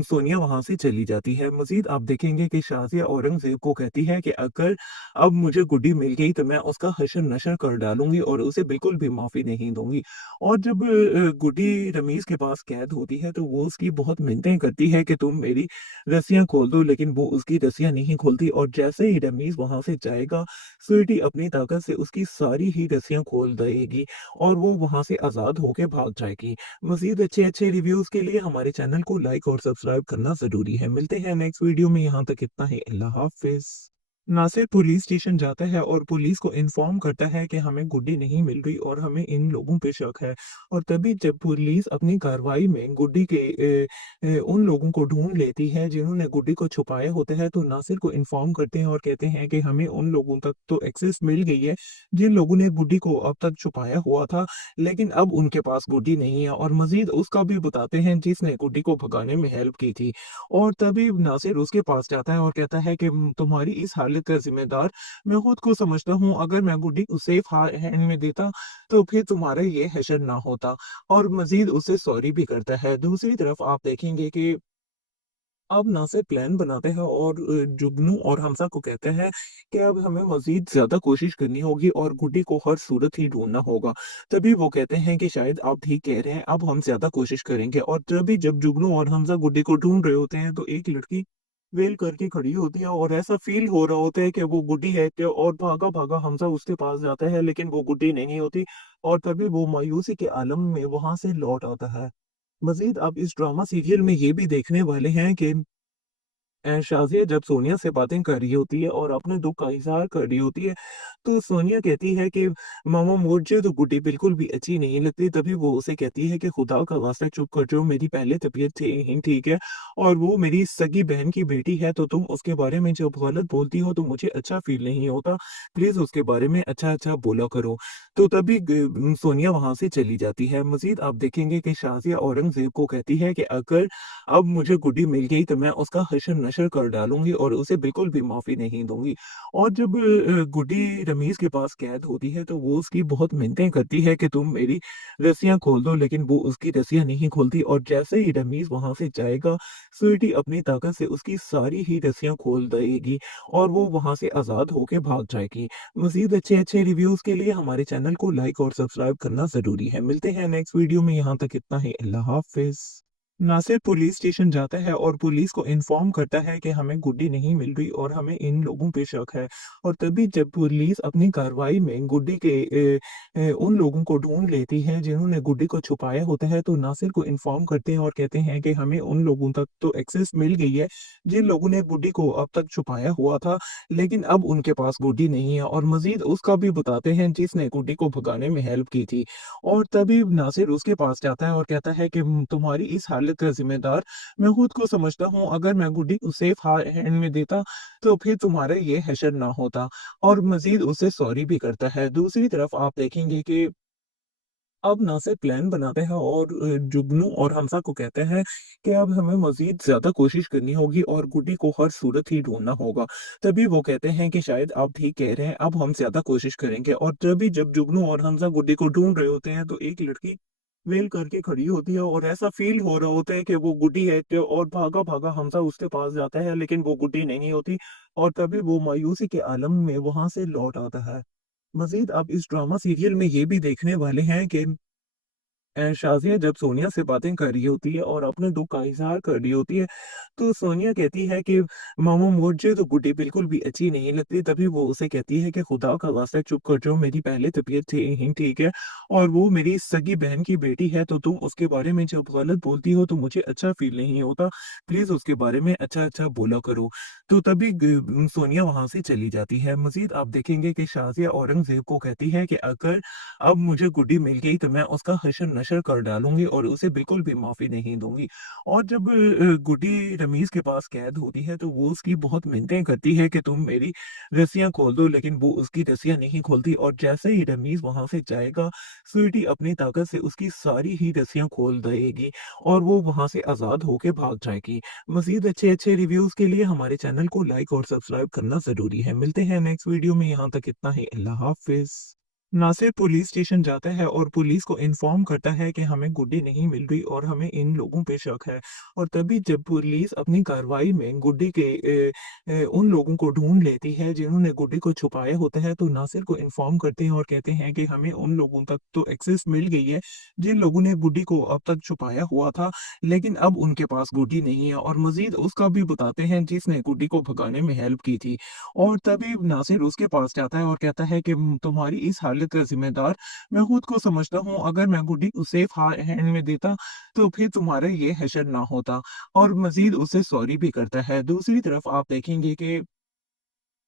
सोनिया वहाँ से चली जाती है। मज़ीद आप देखेंगे कि शाज़िया औरंगज़ेब को कहती है कि अगर अब मुझे गुड्डी मिल गई तो मैं उसका हशर-नशर कर डालूँगी और उसे बिल्कुल भी माफ़ी नहीं दूँगी। और जब गुड्डी रमीज़ के पास कैद होती है तो वो उसकी बहुत मिन्नतें करती है कि तुम मेरी रस्सियाँ खोल दो, लेकिन वो उसकी रस्सियाँ नहीं खोलती और जैसे ही रमीज़ वहाँ से जाएगा, स्वीटी अपनी ताकत से उसकी सारी ही रस्सियाँ खोल देगी और वो वहाँ से आज़ाद होके भाग जाएगी। मज़ीद अच्छे-अच्छे रिव्यूज़ के लिए हमारे चैनल को लाइक और सब्सक्राइब करना ज़रूरी है। मिलते हैं नेक्स्ट वीडियो में, यहाँ तक इतना ही। अल्लाह हाफ़िज़। नासिर पुलिस स्टेशन जाता है और पुलिस को इन्फॉर्म करता है कि हमें गुड्डी नहीं मिल रही और हमें इन लोगों पे शक है। और तभी जब पुलिस अपनी कार्रवाई में गुड्डी के उन लोगों को ढूंढ लेती है जिन्होंने गुड्डी को छुपाया होता है, तो नासिर को इन्फॉर्म करते हैं और कहते हैं कि हमें उन लोगों तक तो एक्सेस मिल गई है जिन लोगों ने गुड्डी को अब तक छुपाया हुआ था, लेकिन अब उनके पास गुड्डी नहीं है। और मजीद उसका भी बताते हैं जिसने गुड्डी को भगाने में हेल्प की थी। और तभी नासिर उसके पास जाता है और कहता है कि तुम्हारी इस हालत का ज़िम्मेदार मैं खुद को समझता हूँ। अगर मैं गुड्डी को सेफ हैंड में देता तो फिर तुम्हारा ये हशर ना होता। और मज़ीद उससे सॉरी भी करता है। दूसरी तरफ आप देखेंगे कि अब नासिर प्लान बनाते हैं और जुगनू और हमजा को कहते हैं कि अब हमें मज़ीद ज़्यादा कोशिश करनी होगी और गुड्डी को हर सूरत ही ढूँढना होगा। तभी वो कहते हैं कि शायद आप ठीक कह रहे हैं, अब हम ज़्यादा कोशिश करेंगे। और तभी जब जुगनू और हमजा गुड्डी को ढूँढ रहे होते हैं, तो एक लड़की वेल करके खड़ी होती है और ऐसा फ़ील हो रहा होता है कि वो गुड्डी है, कि और भागा-भागा हमजा उसके पास जाता है, लेकिन वो गुड्डी नहीं होती। और तभी वो मायूसी के आलम में वहाँ से लौट आता है। मज़ीद आप इस ड्रामा सीरियल में ये भी देखने वाले हैं कि शाज़िया जब सोनिया से बातें कर रही होती है और अपने दुख का इज़हार कर रही होती है, तो सोनिया कहती है कि मामा मुझे तो गुड्डी बिल्कुल भी अच्छी नहीं लगती। तभी वो उसे कहती है कि खुदा का वास्ता चुप कर जाओ, मेरी पहले तबीयत ही ठीक है और वो मेरी सगी बहन की बेटी है, तो तुम उसके बारे में जब गलत बोलती हो तो मुझे अच्छा फ़ील नहीं होता। प्लीज़ उसके बारे में अच्छा-अच्छा बोला करो। तो तभी सोनिया वहाँ से चली जाती है। मज़ीद आप देखेंगे कि शाज़िया औरंगज़ेब को कहती है कि अगर अब मुझे गुड्डी मिल गई तो मैं उसका हशर-नशर नशर कर डालूंगी और उसे बिल्कुल भी माफी नहीं दूंगी। और जब गुड्डी रमीज के पास कैद होती है तो वो उसकी बहुत मिन्नतें करती है कि तुम मेरी रस्सियां खोल दो, लेकिन वो उसकी रस्सियां नहीं खोलती। और जैसे ही रमीज वहां से जाएगा, स्वीटी अपनी ताकत से उसकी सारी ही रस्सियां खोल देगी और वो वहां से आजाद होके भाग जाएगी। मजीद अच्छे अच्छे रिव्यूज के लिए हमारे चैनल को लाइक और सब्सक्राइब करना जरूरी है। मिलते हैं नेक्स्ट वीडियो में, यहाँ तक इतना ही। अल्लाह हाफिज। नासिर पुलिस स्टेशन जाता है और पुलिस को इन्फॉर्म करता है कि हमें गुड्डी नहीं मिल रही और हमें इन लोगों पे शक है। और तभी जब पुलिस अपनी कार्रवाई में गुड्डी के उन लोगों को ढूंढ लेती है जिन्होंने गुड्डी को छुपाया होता है, तो नासिर को इन्फॉर्म करते हैं और कहते हैं कि हमें उन लोगों तक तो एक्सेस मिल गई है जिन लोगों ने गुड्डी को अब तक छुपाया हुआ था, लेकिन अब उनके पास गुड्डी नहीं है। और मजीद उसका भी बताते हैं जिसने गुड्डी को भगाने में हेल्प की थी। और तभी नासिर उसके पास जाता है और कहता है कि तुम्हारी इस हालत का जिम्मेदार मैं खुद को समझता हूँ। अगर मैं गुड्डी को सेफ हैंड में देता तो फिर तुम्हारा ये हशर ना होता। और मजीद उसे सॉरी भी करता है। दूसरी तरफ आप देखेंगे कि अब नासिर प्लान बनाते हैं और जुगनू और हमजा को कहते हैं कि अब हमें मजीद ज्यादा कोशिश करनी होगी और गुड्डी को हर सूरत ही ढूंढना होगा। तभी वो कहते हैं कि शायद आप ठीक कह रहे हैं, अब हम ज्यादा कोशिश करेंगे। और तभी जब जुगनू और हमजा गुड्डी को ढूंढ रहे होते हैं तो एक लड़की वेल करके खड़ी होती है और ऐसा फील हो रहा होता है कि वो गुड्डी है। और भागा भागा हमजा उसके पास जाता है, लेकिन वो गुड्डी नहीं होती। और तभी वो मायूसी के आलम में वहां से लौट आता है। मजीद अब इस ड्रामा सीरियल में ये भी देखने वाले हैं कि शाजिया जब सोनिया से बातें कर रही होती है और अपने दुख का इजहार कर रही होती है, तो सोनिया कहती है कि मामू मुझे तो गुड्डी बिल्कुल भी अच्छी नहीं लगती। तभी वो उसे कहती है कि खुदा का वास्ता चुप कर जाओ, मेरी पहले तबीयत थी ही ठीक है और वो मेरी सगी बहन की बेटी है, तो तुम उसके बारे में जब गलत बोलती हो तो मुझे अच्छा फील नहीं होता। प्लीज उसके बारे में अच्छा अच्छा बोला करो। तो तभी सोनिया वहां से चली जाती है। मजीद आप देखेंगे कि शाजिया औरंगजेब को कहती है कि अगर अब मुझे गुड्डी मिल गई तो मैं उसका हशर नशर कर डालूंगी और उसे बिल्कुल भी माफी नहीं दूंगी। और जब गुड्डी रमीज के पास कैद होती है तो वो उसकी बहुत मिन्नतें करती है कि तुम मेरी रस्सियां खोल दो, लेकिन वो उसकी रस्सियां नहीं खोलती। और जैसे ही रमीज वहां से जाएगा, स्वीटी अपनी ताकत से उसकी सारी ही रस्सियां खोल देगी और वो वहां से आजाद होके भाग जाएगी। मजीद अच्छे अच्छे रिव्यूज के लिए हमारे चैनल को लाइक और सब्सक्राइब करना जरूरी है। मिलते हैं नेक्स्ट वीडियो में, यहाँ तक इतना ही। अल्लाह हाफिज। नासिर पुलिस स्टेशन जाता है और पुलिस को इन्फॉर्म करता है कि हमें गुड्डी नहीं मिल रही और हमें इन लोगों पे शक है। और तभी जब पुलिस अपनी कार्रवाई में गुड्डी के उन लोगों को ढूंढ लेती है जिन्होंने गुड्डी को छुपाया होता है, तो नासिर को इन्फॉर्म करते हैं और कहते हैं कि हमें उन लोगों तक तो एक्सेस मिल गई है जिन लोगों ने गुड्डी को अब तक छुपाया हुआ था, लेकिन अब उनके पास गुड्डी नहीं है। और मजीद उसका भी बताते हैं जिसने गुड्डी को भगाने में हेल्प की थी। और तभी नासिर उसके पास जाता है और कहता है कि तुम्हारी इस हालत का जिम्मेदार मैं खुद को समझता हूँ। अगर मैं गुड्डी को सेफ हैंड में देता तो फिर तुम्हारा ये हशर ना होता। और मजीद उसे सॉरी भी करता है। दूसरी तरफ आप देखेंगे कि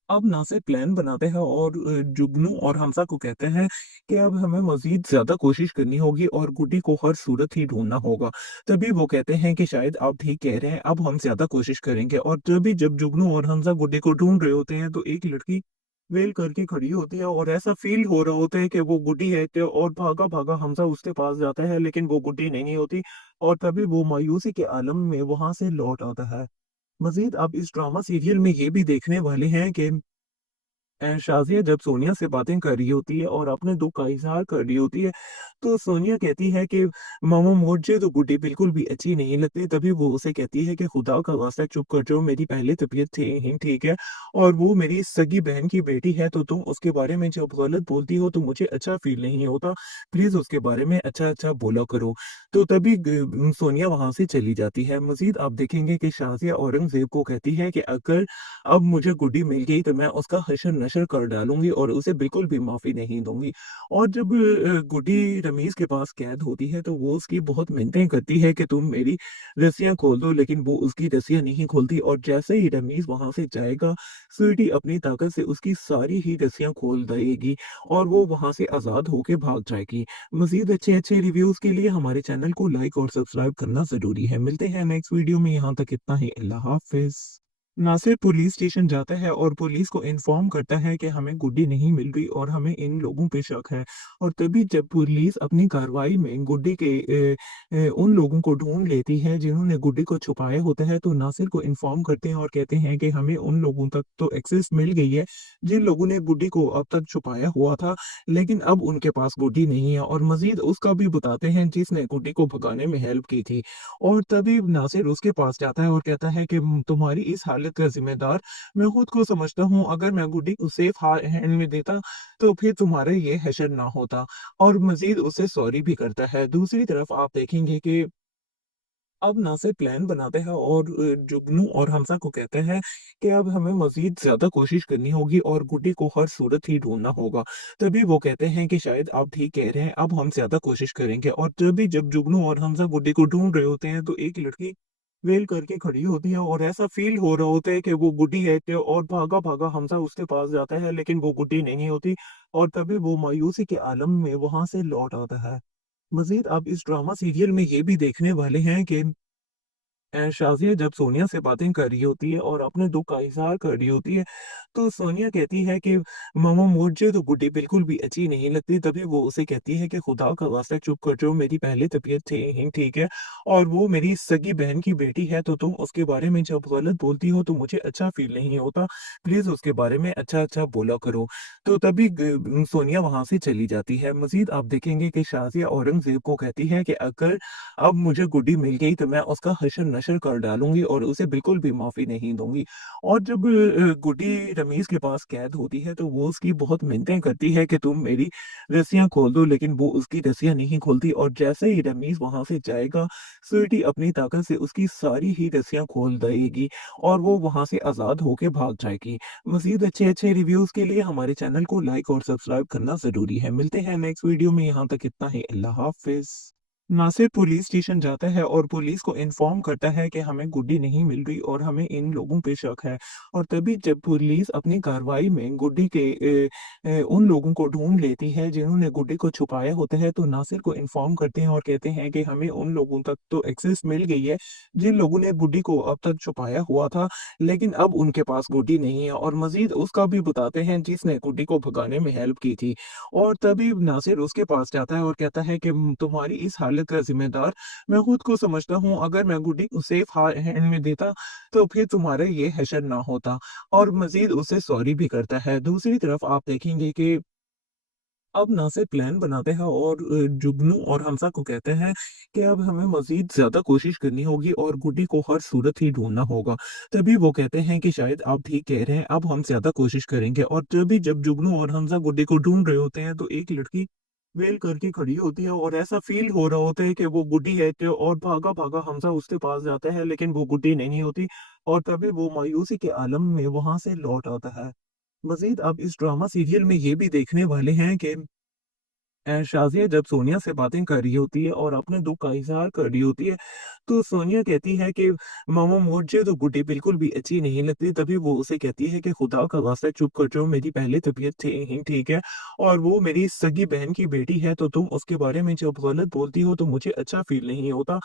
अब नासिर प्लान बनाते हैं और जुगनू और हमजा को कहते हैं कि अब हमें मजीद ज्यादा कोशिश करनी होगी और गुड्डी को हर सूरत ही ढूंढना होगा। तभी वो कहते हैं कि शायद आप ठीक कह रहे हैं, अब हम ज्यादा कोशिश करेंगे। और तभी जब जुगनू और हमजा गुड्डी को ढूंढ रहे होते हैं तो एक लड़की वेल करके खड़ी होती है और ऐसा फील हो रहा होता है कि वो गुड्डी है। और भागा भागा हमजा उसके पास जाता है, लेकिन वो गुड्डी नहीं होती। और तभी वो मायूसी के आलम में वहां से लौट आता है। मजीद अब इस ड्रामा सीरियल में ये भी देखने वाले हैं कि शाजिया जब सोनिया से बातें कर रही होती है और अपने दुख का इजहार कर रही होती है, तो सोनिया कहती है कि मामा मुझे तो गुड्डी बिल्कुल भी अच्छी नहीं लगती। तभी वो उसे कहती है कि खुदा का वास्ता चुप कर जाओ, मेरी पहले तबीयत थी ही ठीक है और वो मेरी सगी बहन की बेटी है, तो तुम उसके बारे में जब गलत बोलती हो तो मुझे अच्छा फील नहीं होता। प्लीज उसके बारे में अच्छा अच्छा बोला करो। तो तभी सोनिया वहां से चली जाती है। मजीद आप देखेंगे कि शाजिया औरंगजेब को कहती है कि अगर अब मुझे गुड्डी मिल गई तो मैं उसका हशर नशर कर डालूंगी और उसे बिल्कुल भी माफी नहीं दूंगी। और जब गुड्डी रमीज के पास कैद होती है तो वो उसकी बहुत मिन्नतें करती है कि तुम मेरी रस्सियां खोल दो, लेकिन वो उसकी रस्सियां नहीं खोलती। और जैसे ही रमीज वहां से जाएगा, स्वीटी अपनी ताकत से उसकी सारी ही रस्सियां खोल देगी और वो वहां से आजाद होके भाग जाएगी। मजीद अच्छे अच्छे रिव्यूज के लिए हमारे चैनल को लाइक और सब्सक्राइब करना जरूरी है। मिलते हैं नेक्स्ट वीडियो में, यहाँ तक इतना ही। अल्लाह हाफिज। नासिर पुलिस स्टेशन जाता है और पुलिस को इन्फॉर्म करता है कि हमें गुड्डी नहीं मिल रही और हमें इन लोगों पे शक है। और तभी जब पुलिस अपनी कार्रवाई में गुड्डी के उन लोगों को ढूंढ लेती है जिन्होंने गुड्डी को छुपाया होता है, तो नासिर को इन्फॉर्म करते हैं और कहते हैं कि हमें उन लोगों तक तो एक्सेस मिल गई है जिन लोगों ने गुड्डी को अब तक छुपाया हुआ था, लेकिन अब उनके पास गुड्डी नहीं है। और मजीद उसका भी बताते हैं जिसने गुड्डी को भगाने में हेल्प की थी। और तभी नासिर उसके पास जाता है और कहता है कि तुम्हारी इस हालत का जिम्मेदार मैं खुद को समझता हूँ। अगर मैं गुड्डी को सेफ हैंड में देता तो फिर तुम्हारा ये हशर ना होता। और मजीद उससे सॉरी भी करता है। दूसरी तरफ आप देखेंगे कि अब नासिर प्लान बनाते हैं और जुगनू और हमजा को कहते हैं कि अब हमें मजीद ज्यादा कोशिश करनी होगी और गुड्डी को हर सूरत ही ढूंढना होगा। तभी वो कहते हैं कि शायद आप ठीक कह रहे हैं, अब हम ज्यादा कोशिश करेंगे। और तभी जब जुगनू और हमजा गुड्डी को ढूंढ रहे होते हैं तो एक लड़की वेल करके खड़ी होती है और ऐसा फील हो रहा होता है कि वो गुड्डी है और भागा भागा हमजा उसके पास जाता है, लेकिन वो गुड्डी नहीं होती। और तभी वो मायूसी के आलम में वहां से लौट आता है। मजीद आप इस ड्रामा सीरियल में ये भी देखने वाले हैं कि शाज़िया जब सोनिया से बातें कर रही होती है और अपने दुख का इज़हार कर रही होती है, तो सोनिया कहती है कि मामा मुझे तो गुड्डी बिल्कुल भी अच्छी नहीं लगती। तभी वो उसे कहती है कि खुदा का वास्ता चुप कर जाओ, मेरी पहले तबीयत ही ठीक है और वो मेरी सगी बहन की बेटी है, तो तुम उसके बारे में जब गलत बोलती हो तो मुझे अच्छा फील नहीं होता। प्लीज़ उसके बारे में अच्छा-अच्छा बोला करो। तो तभी सोनिया वहाँ से चली जाती है। मज़ीद आप देखेंगे कि शाज़िया औरंगज़ेब को कहती है कि अगर अब मुझे गुड्डी मिल गई तो मैं उसका हशर नशर कर डालूंगी और उसे बिल्कुल भी माफी नहीं दूंगी। और जब गुड्डी रमीज के पास कैद होती है तो वो उसकी बहुत मिन्नतें करती है कि तुम मेरी रस्सियां खोल दो, लेकिन वो उसकी रस्सियां नहीं खोलती। और जैसे ही रमीज वहां से जाएगा, स्वीटी अपनी ताकत से उसकी सारी ही रस्सियां खोल देगी और वो वहां से आजाद होके भाग जाएगी। मजीद अच्छे अच्छे रिव्यूज के लिए हमारे चैनल को लाइक और सब्सक्राइब करना जरूरी है। मिलते हैं नेक्स्ट वीडियो में, यहाँ तक इतना ही। अल्लाह हाफिज। नासिर पुलिस स्टेशन जाता है और पुलिस को इन्फॉर्म करता है कि हमें गुड्डी नहीं मिल रही और हमें इन लोगों पे शक है। और तभी जब पुलिस अपनी कार्रवाई में गुड्डी के उन लोगों को ढूंढ लेती है जिन्होंने गुड्डी को छुपाया होता है, तो नासिर को इन्फॉर्म करते हैं और कहते हैं कि हमें उन लोगों तक तो एक्सेस मिल गई है जिन लोगों ने गुड्डी को अब तक छुपाया हुआ था, लेकिन अब उनके पास गुड्डी नहीं है। और मजीद उसका भी बताते हैं जिसने गुड्डी को भगाने में हेल्प की थी। और तभी नासिर उसके पास जाता है और कहता है कि तुम्हारी इस हालत का जिम्मेदार मैं खुद को समझता हूँ। अगर मैं गुड्डी को सेफ हैंड में देता तो फिर तुम्हारा ये हशर ना होता। और मजीद उसे सॉरी भी करता है। दूसरी तरफ आप देखेंगे कि अब नासिर प्लान बनाते हैं और जुगनू और हमजा को कहते हैं कि अब हमें मजीद ज्यादा कोशिश करनी होगी और गुड्डी को हर सूरत ही ढूंढना होगा। तभी वो कहते हैं कि शायद आप ठीक कह रहे हैं, अब हम ज्यादा कोशिश करेंगे। और तभी जब जुगनू और हमजा गुड्डी को ढूंढ रहे होते हैं तो एक लड़की वेल करके खड़ी होती है और ऐसा फील हो रहा होता है कि वो गुड्डी है और भागा भागा हमजा उसके पास जाता है, लेकिन वो गुड्डी नहीं होती। और तभी वो मायूसी के आलम में वहां से लौट आता है। मजीद आप इस ड्रामा सीरियल में ये भी देखने वाले हैं कि शाज़िया जब सोनिया से बातें कर रही होती है और अपने दुख का इज़हार कर रही होती है, तो सोनिया कहती है कि मामा मुझे तो गुड्डी बिल्कुल भी अच्छी नहीं लगती। तभी वो उसे कहती है कि खुदा का वास्ता चुप कर जाओ, मेरी पहले तबीयत ही ठीक है और वो मेरी सगी बहन की बेटी है, तो तुम उसके बारे में जब गलत बोलती हो तो मुझे अच्छा फील नहीं होता।